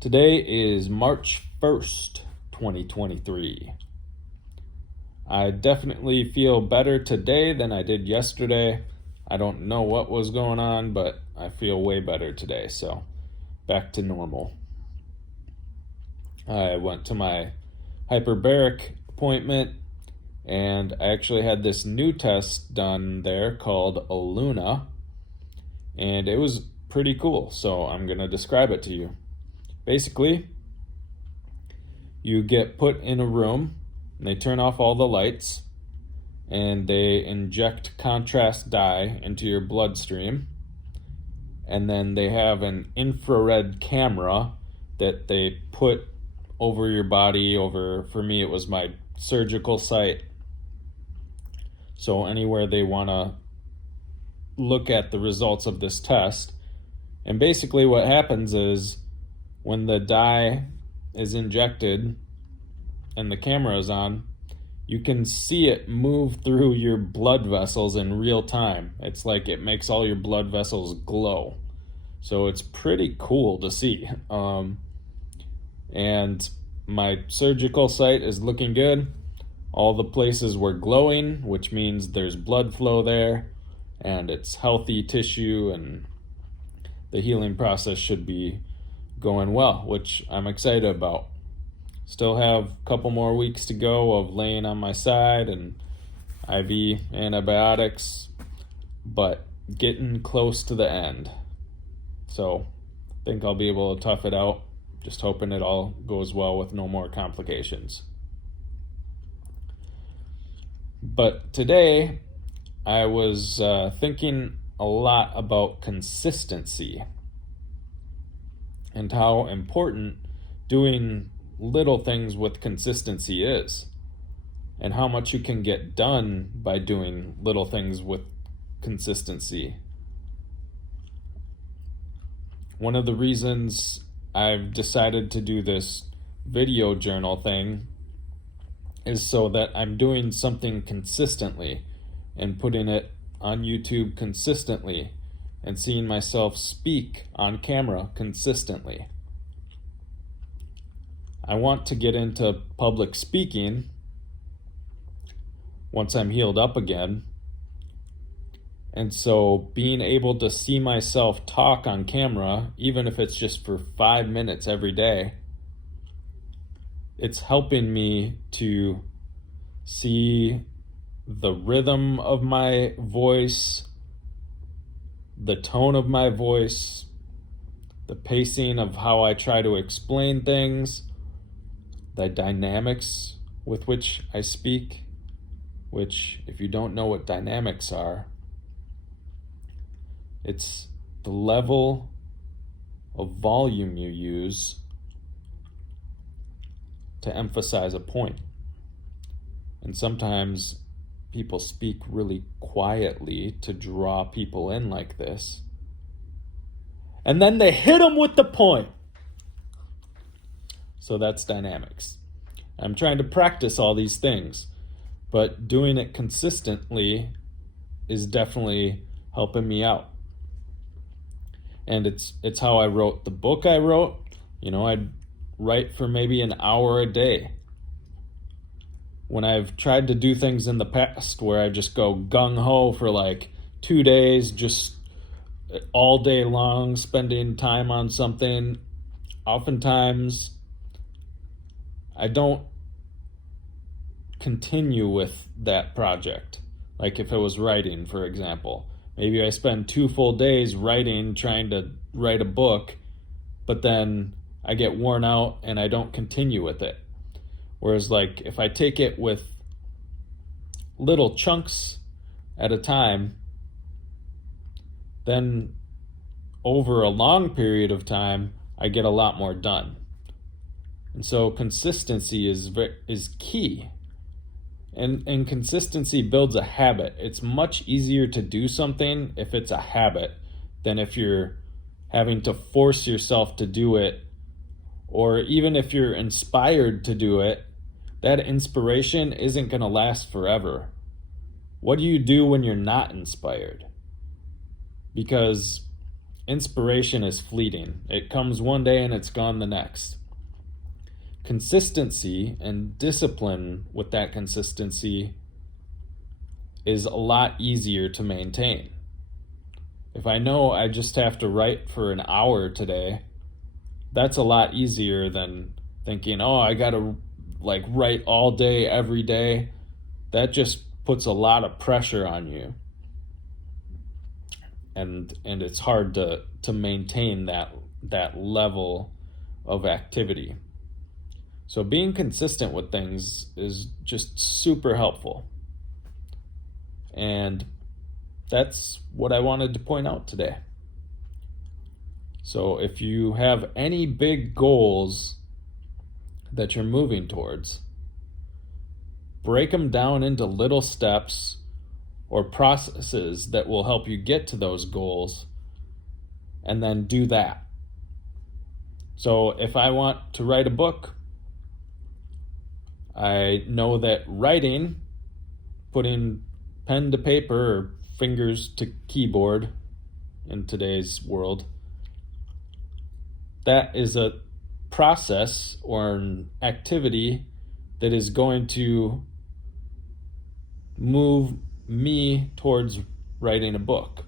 Today is March 1st, 2023. I definitely feel better today than I did yesterday. I don't know what was going on, but I feel way better today, so back to normal. I went to my hyperbaric appointment, and I actually had this new test done there called a Luna, and it was pretty cool, so I'm going to describe it to you. Basically, you get put in a room, and they turn off all the lights, and they inject contrast dye into your bloodstream, and then they have an infrared camera that they put over your body, for me it was my surgical site, so anywhere they want to look at the results of this test. And basically what happens is when the dye is injected and the camera is on, you can see it move through your blood vessels in real time. It's like it makes all your blood vessels glow. So it's pretty cool to see. And my surgical site is looking good. All the places were glowing, which means there's blood flow there and it's healthy tissue, and the healing process should be going well, which I'm excited about. Still have a couple more weeks to go of laying on my side and IV antibiotics, but getting close to the end. So I think I'll be able to tough it out. Just hoping it all goes well with no more complications. But today I was thinking a lot about consistency and how important doing little things with consistency is, and how much you can get done by doing little things with consistency. One of the reasons I've decided to do this video journal thing is so that I'm doing something consistently and putting it on YouTube consistently and seeing myself speak on camera consistently. I want to get into public speaking once I'm healed up again. And so being able to see myself talk on camera, even if it's just for 5 minutes every day, it's helping me to see the rhythm of my voice, the tone of my voice, the pacing of how I try to explain things, the dynamics with which I speak, which, if you don't know what dynamics are, it's the level of volume you use to emphasize a point. And sometimes people speak really quietly to draw people in like this, and then they hit them with the point. So that's dynamics. I'm trying to practice all these things, but doing it consistently is definitely helping me out. And it's how I wrote the book I wrote. I'd write for maybe an hour a day. When I've tried to do things in the past where I just go gung-ho for like 2 days, just all day long, spending time on something, oftentimes I don't continue with that project. Like if it was writing, for example. Maybe I spend 2 full days writing, trying to write a book, but then I get worn out and I don't continue with it. Whereas like if I take it with little chunks at a time, then over a long period of time, I get a lot more done. And so consistency is key. And consistency builds a habit. It's much easier to do something if it's a habit than if you're having to force yourself to do it, or even if you're inspired to do it, that inspiration isn't going to last forever. What do you do when you're not inspired? Because inspiration is fleeting. It comes one day and it's gone the next. Consistency and discipline with that consistency is a lot easier to maintain. If I know I just have to write for an hour today, that's a lot easier than thinking, oh, I gotta like write all day, every day. That just puts a lot of pressure on you. And it's hard to maintain that level of activity. So being consistent with things is just super helpful. And that's what I wanted to point out today. So if you have any big goals that you're moving towards, break them down into little steps or processes that will help you get to those goals, and then do that. So if I want to write a book, I know that writing, putting pen to paper or fingers to keyboard in today's world, that is a process or an activity that is going to move me towards writing a book.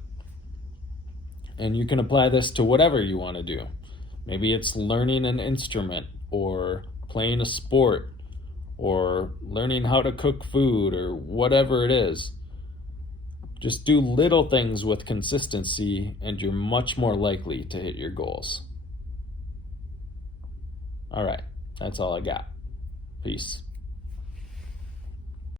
And you can apply this to whatever you want to do. Maybe it's learning an instrument, or playing a sport, or learning how to cook food, or whatever it is. Just do little things with consistency and you're much more likely to hit your goals. All right, that's all I got. Peace.